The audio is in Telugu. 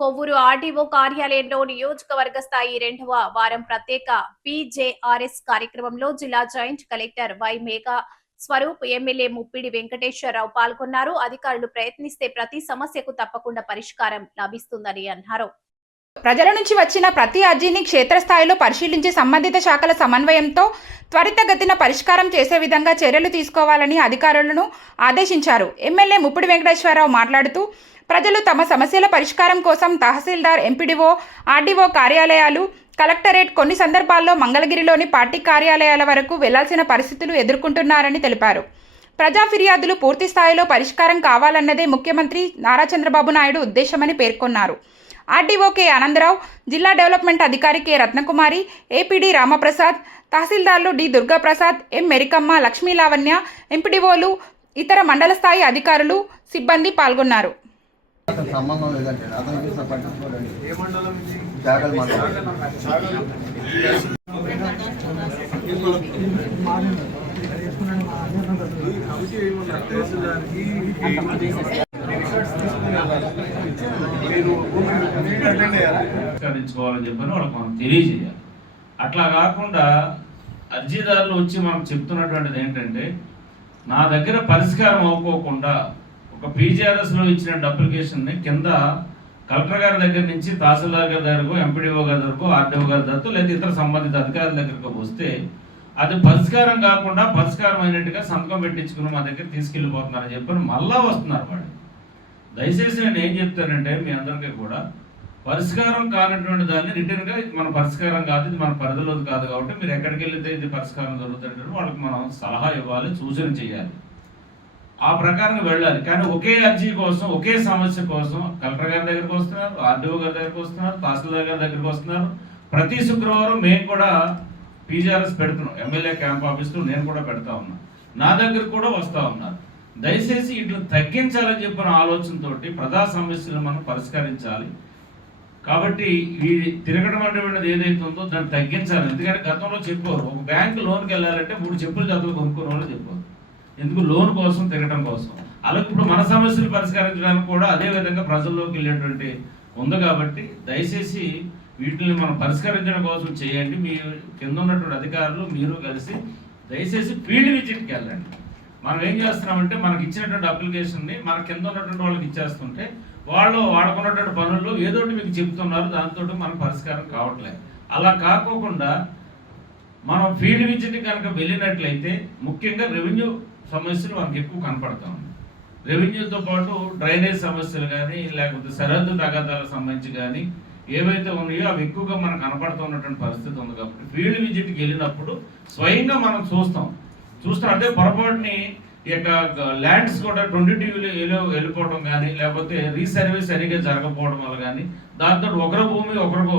కొవ్వూరు ఆర్డీఓ కార్యాలయంలో నియోజకవర్గ స్థాయి 2వ వారం ప్రత్యేక పీజేఆర్ఎస్ కార్యక్రమంలో జిల్లా joint collector Y Megha Swaroop, MLA Muppidi Venkateswararao పాల్గొన్నారు. అధికారులు ప్రయత్నిస్తే ప్రతి సమస్యకు తప్పకుండా పరిష్కారం లభిస్తుందని అన్నారు. ప్రజల నుంచి వచ్చిన ప్రతి అర్జీని క్షేత్రస్థాయిలో పరిశీలించి సంబంధిత శాఖల సమన్వయంతో త్వరితగతిన పరిష్కారం చేసే విధంగా చర్యలు తీసుకోవాలని అధికారులను ఆదేశించారు. ఎమ్మెల్యే ముప్పిడి వెంకటేశ్వరరావు మాట్లాడుతూ ప్రజలు తమ సమస్యల పరిష్కారం కోసం తహసీల్దార్, ఎంపీడీఓ, ఆర్డీఓ కార్యాలయాలు, కలెక్టరేట్, కొన్ని సందర్భాల్లో మంగళగిరిలోని పార్టీ కార్యాలయాల వరకు వెళ్లాల్సిన పరిస్థితులు ఎదుర్కొంటున్నారని తెలిపారు. ప్రజా ఫిర్యాదులు పూర్తి స్థాయిలో పరిష్కారం కావాలన్నదే ముఖ్యమంత్రి నారా చంద్రబాబు నాయుడు ఉద్దేశమని పేర్కొన్నారు. ఆర్డీఓ కె ఆనందరావు, జిల్లా డెవలప్మెంట్ అధికారి కె రత్నకుమారి, ఏపీడీ రామప్రసాద్, తహసీల్దార్లు డి దుర్గాప్రసాద్, ఎం మెరికమ్మ, లక్ష్మీ లావణ్య, ఎంపీడీఓలు, ఇతర మండల స్థాయి అధికారులు, సిబ్బంది పాల్గొన్నారు. సంబంధం లేదంటే పరిష్కరించుకోవాలని చెప్పని వాళ్ళకి మనం తెలియజేయాలి. అట్లా కాకుండా అర్జీదారులు వచ్చి మనం చెప్తున్నటువంటిది ఏంటంటే, నా దగ్గర పరిష్కారం అవ్వకోకుండా ఒక పీజీఆర్ఎస్లో ఇచ్చిన అప్లికేషన్ని కింద కలెక్టర్ గారి దగ్గర నుంచి తహసీల్దార్ గారి దగ్గరకు, ఎంపీడీఓ గారి దగ్గరకు, ఆర్డీఓ గారి దగ్గరకు, లేదా ఇతర సంబంధిత అధికారుల దగ్గరకు వస్తే అది పరిష్కారం కాకుండా పరిష్కారం అయినట్టుగా సంతకం పెట్టించుకుని మా దగ్గర తీసుకెళ్ళిపోతున్నారని చెప్పని మళ్ళా వస్తున్నారు వాడు. దయచేసి నేను ఏం చెప్తానంటే, మీ అందరికీ కూడా పరిష్కారం కానటువంటి దాన్ని రిటర్న్గా మన పరిష్కారం కాదు, ఇది మన పరిధిలోది కాదు కాబట్టి మీరు ఎక్కడికి వెళ్తే ఇది పరిష్కారం జరుగుతుంటే వాళ్ళకి మనం సలహా ఇవ్వాలి, సూచన చేయాలి, ఆ ప్రకారం వెళ్ళాలి. కానీ ఒకే అర్జీ కోసం, ఒకే సమస్య కోసం కలెక్టర్ గారి దగ్గరికి వస్తున్నారు, ఆర్డీఓ గారి దగ్గరికి వస్తున్నారు, తహసీల్దార్ గారి దగ్గరికి వస్తున్నారు. ప్రతి శుక్రవారం మేము కూడా పీజీఆర్ఎస్ పెడుతున్నాం, ఎమ్మెల్యే క్యాంప్ ఆఫీస్లో నేను కూడా పెడతా ఉన్నా, నా దగ్గర కూడా వస్తూ ఉన్నారు. దయచేసి ఇట్లా తగ్గించాలని చెప్పిన ఆలోచనతో ప్రజా సమస్యలు మనం పరిష్కరించాలి. కాబట్టి ఈ తిరగడం అనేటువంటిది ఏదైతే ఉందో దాన్ని తగ్గించాలి. ఎందుకంటే గతంలో చెప్పారు, ఒక బ్యాంకు లోన్కి వెళ్ళాలంటే 3 చెప్పుల జతలు కొనుక్కునే వాళ్ళు చెప్పారు, ఎందుకు లోన్ కోసం, తిరగడం కోసం. అలాగే ఇప్పుడు మన సమస్యలు పరిష్కరించడానికి కూడా అదే విధంగా ప్రజల్లోకి వెళ్ళేటువంటి ఉంది. కాబట్టి దయచేసి వీటిని మనం పరిష్కరించడం కోసం చేయండి. మీ కింద ఉన్నటువంటి అధికారులు మీరు కలిసి దయచేసి ఫీల్డ్ విజిట్కి వెళ్ళండి. మనం ఏం చేస్తున్నామంటే, మనకి ఇచ్చినటువంటి అప్లికేషన్ని మన కింద ఉన్నటువంటి వాళ్ళకి ఇచ్చేస్తుంటే వాళ్ళు వాడుకున్నటువంటి పనుల్లో ఏదో ఒకటి మీకు చెప్తున్నారు, దాంతో మనకు పరిష్కారం కావట్లేదు. అలా కాకోకుండా మనం ఫీల్డ్ విజిట్కి కనుక వెళ్ళినట్లయితే ముఖ్యంగా రెవెన్యూ సమస్యలు మనకు ఎక్కువ కనపడతా ఉన్నాయి. రెవెన్యూతో పాటు డ్రైనేజ్ సమస్యలు కానీ, లేకపోతే సరిహద్దు తగాదాలకు సంబంధించి కానీ ఏవైతే ఉన్నాయో అవి ఎక్కువగా మనకు కనపడుతున్నటువంటి పరిస్థితి ఉంది. కాబట్టి ఫీల్డ్ విజిట్కి వెళ్ళినప్పుడు స్వయంగా మనం చూస్తాం అంటే పొరపాటుని ఈ యొక్క ల్యాండ్స్ కూడా 22 వెళ్ళిపోవడం కానీ, లేకపోతే రీసర్వే సరిగా జరగకపోవడం వల్ల కానీ, దాంతో ఒకరి భూమి ఒకరికి